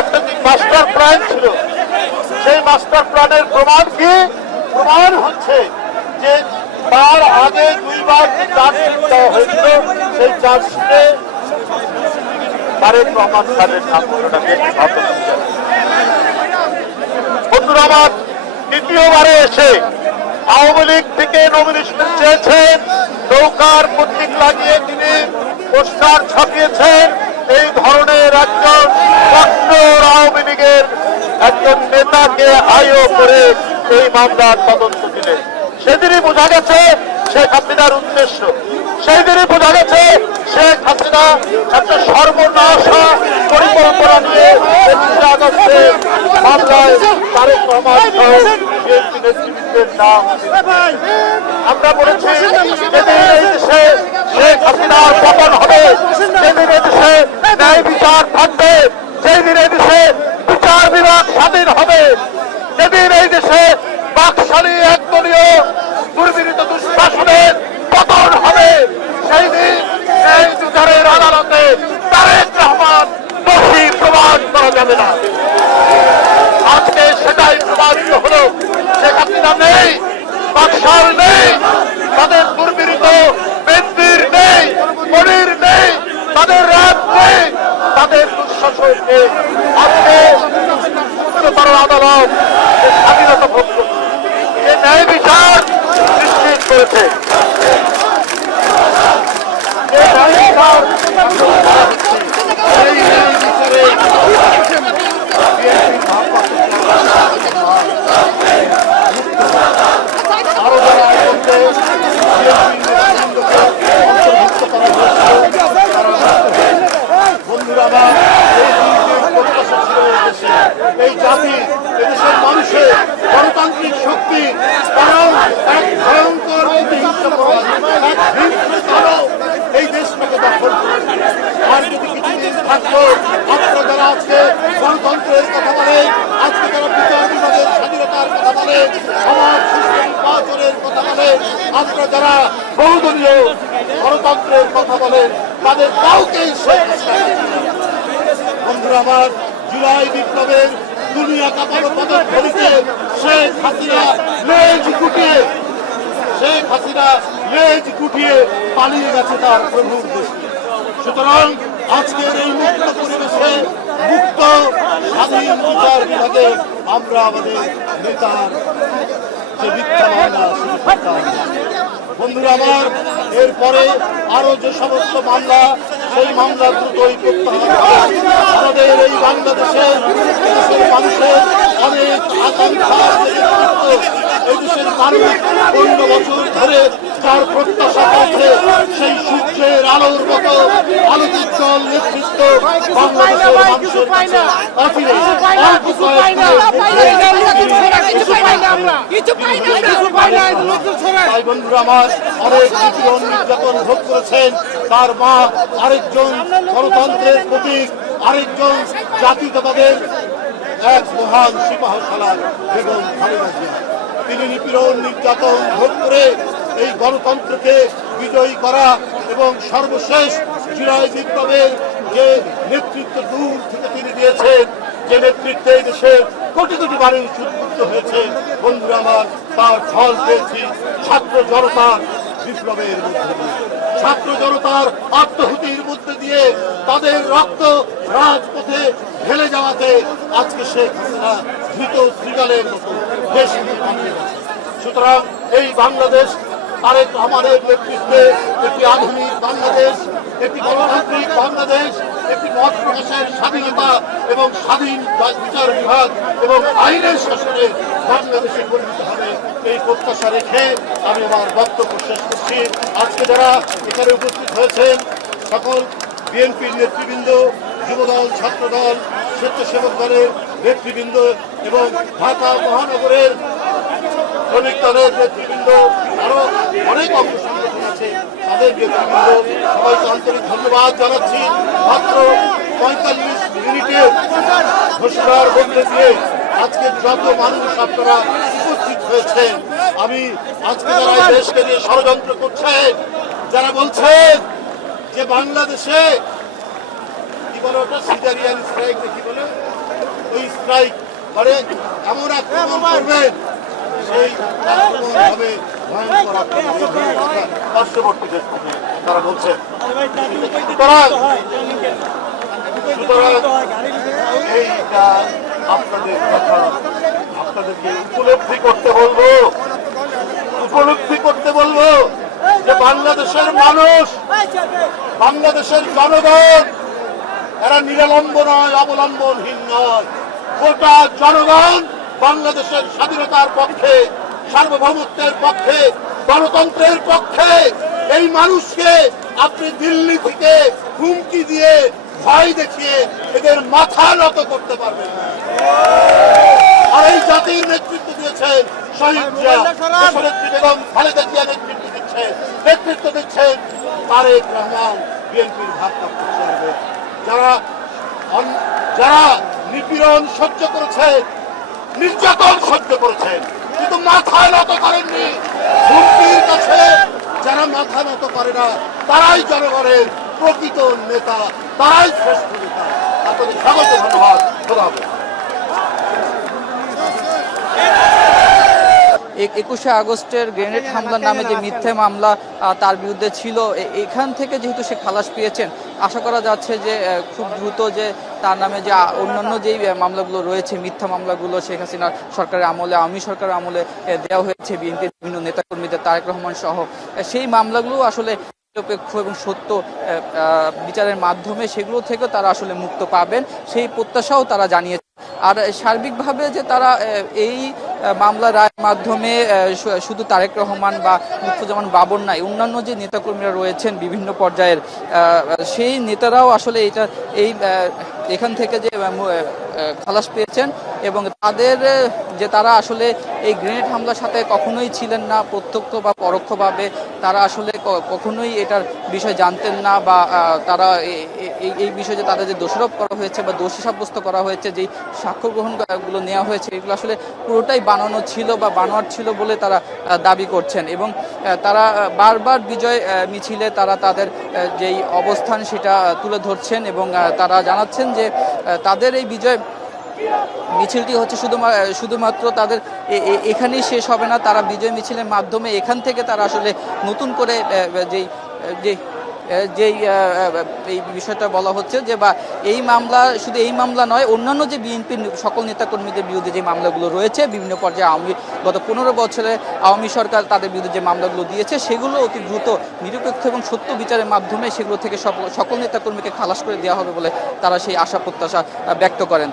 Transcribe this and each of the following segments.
একটা master plan ছিল। সেই মাস্টার প্ল্যানের প্রমাণ কি? প্রমাণ হচ্ছে যে তার আগে দুইবার চার্জশিট দেওয়া হয়েছিল, সেই চার্জশিটে তারেক রহমান সাহেবের নাম বন্ধুরা আমার, দ্বিতীয়বারে এসে আওয়ামী লীগ থেকে নমিনেশন চেয়েছেন, নৌকার প্রতীক লাগিয়ে তিনি পোস্টার ছাপিয়েছেন। এই ধরনের একজন কট্টর আওয়ামী লীগের একজন নেতাকে আয়ও করে এই মামলার তদন্ত দিলেন। সেদিনই বোঝা গেছে শেখ হাসিনার উদ্দেশ্য, সেদিনই বোঝা গেছে শেখ হাসিনা একটা সর্বনাশা পরিকল্পনা নিয়ে 25 আগস্টে মামলায় তারেক রহমান সহ বিএনপি নেতৃবৃন্দের নাম। আমরা বলেছি যেদিন এই দেশে শেখ হাসিনার পতন হবে, যেদিন এই দেশে ন্যায় বিচার থাকবে, যেদিন এই দেশে বিচার বিভাগ স্বাধীন হবে, যেদিন এই দেশে বাকশালী একদলীয় দুর্বৃত্ত দুঃশাসনের পতন হবে, সেই দিন এই বিচারের আদালতে তারেক রহমান দোষী প্রমাণ করা যাবে না। আজকে সেটাই প্রমাণিত হলো। শেখ হাসিনা নেই, বাকশাল নেই, তাদের দুর্বৃত্ত বেনজির নেই, মনির নেই, তাদের র্যাব নেই, তাদের দুঃশাসন নেই। আজকে উচ্চতর আদালত স্বাধীনতা ভোগ করছে, যে ন্যায় বিচার নিশ্চিত করেছে, যে ন্যায় বিচার সেই ন্যায় বিচারে আরো যারা বন্ধুরা আমার, এই জাতি, এদেশের মানুষের গণতান্ত্রিক শক্তি, কারণ এক ভয়ঙ্কর এই দেশটাকে দখল করেছে। আর যদি কিছুদিন থাকতো, আপনারা যারা আজকে গণতন্ত্রের কথা বলে, আজকে যারা বিচার বিভাগের স্বাধীনতার কথা বলে, সমাজ সুস্থ নির্বাচনের কথা বলে, আপনারা যারা বহুদলীয় গণতন্ত্রের কথা বলে, তাদের কাউকেই শেখ বন্ধুরা আমার, জুলাই বিপ্লবের দুনিয়া কাঁপানো পদক্ষেপে শেখ হাসিনা লেজ গুটিয়ে পালিয়ে গেছে তার প্রভুর দেশে। সুতরাং আজকের এই মুক্ত পরিবেশে, মুক্ত স্বাধীন বিচার বিভাগে আমরা আমাদের নেতার যে মিথ্যা মামলা, বন্ধুরা আমার, এরপরে আরো যে সমস্ত মামলা, সেই মামলা দ্রুতই প্রত্যাহার। আমাদের এই বাংলাদেশে দেশের মানুষের অনেক আকাঙ্ক্ষা, এই দেশের মানুষ 15 বছর ধরে যার প্রত্যাশা করছে, সেই সূর্যের আলোর মতো আলোকোজ্জ্বল নেতৃত্ব বাংলাদেশের মানুষের কাছে অচিরে তাই বন্ধুরা আমার, অনেক নিপীড়ন নির্যাতন ভোগ করেছেন তার মা, আরেকজন গণতন্ত্রের প্রতীক, আরেকজন জাতীয়তাবাদের এক মহান সিপাহসালার বেগম খালেদা জিয়া। তিনি নিপীড়ন নির্যাতন ভোগ করে এই গণতন্ত্রকে বিজয়ী করা এবং সর্বশেষ জুলাই বিপ্লবের যে নেতৃত্ব দূর থেকে তিনি দিয়েছেন, যে নেতৃত্বে দেশের কোটি কোটি মানুষ উদ্বুদ্ধ হয়েছে, বন্ধুরা আমার, তার ফল পেয়েছি ছাত্র জনতার বিপ্লবের মধ্যে দিয়ে, ছাত্র জনতার আত্মহুতির মধ্যে দিয়ে, তাদের রক্ত রাজপথে ঢেলে যাওয়াতে আজকে শেখ হাসিনা ধৃত শ্রীগালের মতো দেশ পাঠিয়ে গেছে। সুতরাং এই বাংলাদেশ তারেক রহমানের নেতৃত্বে একটি আধুনিক বাংলাদেশ, একটি গণতান্ত্রিক বাংলাদেশ, একটি মত প্রকাশের স্বাধীনতা এবং স্বাধীন বিচার বিভাগ এবং আইনের শাসনে বাংলাদেশে পরিণত হবে, এই প্রত্যাশা রেখে আমি আমার বক্তব্য শেষ করছি। আজকে যারা এখানে উপস্থিত হয়েছেন, সকল বিএনপির নেতৃবৃন্দ, যুবদল, ছাত্রদল, স্বেচ্ছাসেবক দলের নেতৃবৃন্দ এবং ঢাকা মহানগরের শ্রমিক দলের নেতৃবৃন্দ, আরো অনেক অঙ্গ সংগঠন আছে, তাদের নেতৃবৃন্দ, সবাইকে আন্তরিক ধন্যবাদ জানাচ্ছি। মাত্র 45 মিনিটে ঘোষণার মধ্যে দিয়ে আজকে যত মানুষ আপনারা উপস্থিত হয়েছেন, আমি আজকে যারা দেশকে নিয়ে ষড়যন্ত্র করছেন, যারা বলছেন যে বাংলাদেশে কি বলে ওটা সিজারিয়ান স্ট্রাইক, কি বলে স্ট্রাইক মানে এমন আক্রমণ করবেন সেই আক্রমণ হবে ভয়ঙ্কর আক্রমণ, পার্শ্ববর্তী দেশ থেকে তারা বলছে। এইটা আপনাদের কথা, আপনাদেরকে উপলব্ধি করতে বলবো যে বাংলাদেশের মানুষ, বাংলাদেশের জনগণ এরা নিরলম্ব নয়, অবলম্বনহীন নয়। গোটা জনগণ বাংলাদেশের স্বাধীনতার পক্ষে, সার্বভৌমত্বের পক্ষে, গণতন্ত্রের পক্ষে। এই মানুষকে আপনি দিল্লি থেকে হুমকি দিয়ে, ভয় দেখিয়ে এদের মাথা নত করতে পারবেন না। আর এই জাতির নেতৃত্ব দিয়েছেন শহীদ জিয়া, দেশনেত্রী বেগম খালেদা জিয়া নেতৃত্ব দিচ্ছেন তারেক রহমান, বিএনপির ভারপ্রাপ্ত চেয়ারম্যান। যারা নিপীড়ন সহ্য করেছেন, নির্যাতন সহ্য করেছেন, কিন্তু মাথা নত করেননি। হুমকির কাছে যারা মাথা নত করে না, তারাই জনগণের প্রকৃত নেতা, তারাই শ্রেষ্ঠ নেতা। আপনাদের সকলকে ধন্যবাদ। খোদা হাফেজ। 21শে আগস্টের গ্রেনেড হামলার নামে যে মিথ্যে মামলা তার বিরুদ্ধে ছিল, এখান থেকে যেহেতু সে খালাস পেয়েছেন, আশা করা যাচ্ছে যে খুব দ্রুত যে তার নামে যে অন্যান্য যেই মামলাগুলো রয়েছে, মিথ্যা মামলাগুলো শেখ হাসিনার সরকারের আমলে, আওয়ামী সরকারের আমলে দেওয়া হয়েছে বিএনপির বিভিন্ন নেতাকর্মীদের, তারেক রহমান সহ, সেই মামলাগুলো আসলে নিরপেক্ষ এবং সত্য বিচারের মাধ্যমে সেগুলো থেকে তারা আসলে মুক্ত পাবেন, সেই প্রত্যাশাও তারা জানিয়েছে। আর সার্বিকভাবে যে তারা এই মামলা রায়ের মাধ্যমে শুধু তারেক রহমান বা মুক্তিযুদ্ধ বাবর নাই, অন্যান্য যে নেতাকর্মীরা রয়েছেন বিভিন্ন পর্যায়ের, সেই নেতারাও আসলে এখান থেকে যে খালাস পেয়েছেন এবং তারা আসলে এই গ্রেনেড হামলার সাথে কখনোই ছিলেন না, প্রত্যক্ষ বা পরোক্ষভাবে তারা আসলে কখনোই এটার বিষয় জানতেন না, বা তারা এই বিষয়ে যে তাদের যে দোষারোপ করা হয়েছে বা দোষী সাব্যস্ত করা হয়েছে, যেই সাক্ষ্য গ্রহণগুলো নেওয়া হয়েছে, এগুলো আসলে পুরোটাই বানানো ছিল বা বানোয়াট ছিল বলে তারা দাবি করছেন। এবং তারা বারবার বিজয় মিছিলে তারা তাদের যেই অবস্থান সেটা তুলে ধরছেন এবং তারা জানাচ্ছেন যে তাদের এই বিজয় মিছিলটি হচ্ছে শুধুমাত্র তাদের এখানেই শেষ হবে না, তারা বিজয় মিছিলের মাধ্যমে এখান থেকে তারা আসলে নতুন করে যেই এই বিষয়টা বলা হচ্ছে যে, বা এই মামলা শুধু এই মামলা নয়, অন্যান্য যে বিএনপির সকল নেতাকর্মীদের বিরুদ্ধে যে মামলাগুলো রয়েছে, বিভিন্ন পর্যায়ে গত 15 বছরে আওয়ামী সরকার তাদের বিরুদ্ধে যে মামলাগুলো দিয়েছে, সেগুলো অতি দ্রুত নিরপেক্ষ এবং সত্য বিচারের মাধ্যমে সেগুলো থেকে সকল নেতাকর্মীকে খালাস করে দেওয়া হবে বলে তারা সেই আশা প্রত্যাশা ব্যক্ত করেন।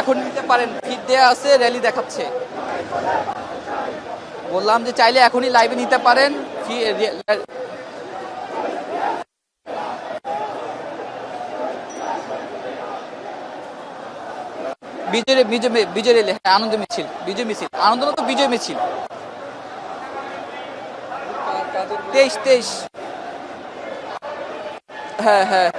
এখন নিতে পারেন, ফিড দেয়া আছে, র্যালি দেখাচ্ছে। বললাম যে চাইলে এখনই লাইভে নিতে পারেন। বিজয় র্যালি, হ্যাঁ, আনন্দ মিছিল, বিজয় মিছিল, আনন্দ তো বিজয় মিছিল। 23 হ্যাঁ হ্যাঁ।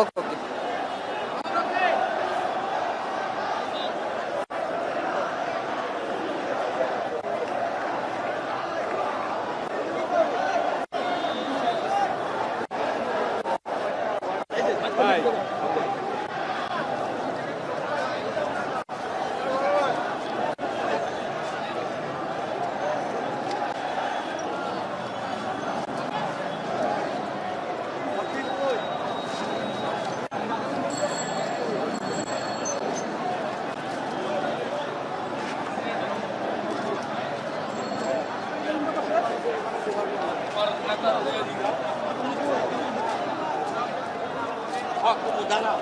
ওকে ওকে। hak umudana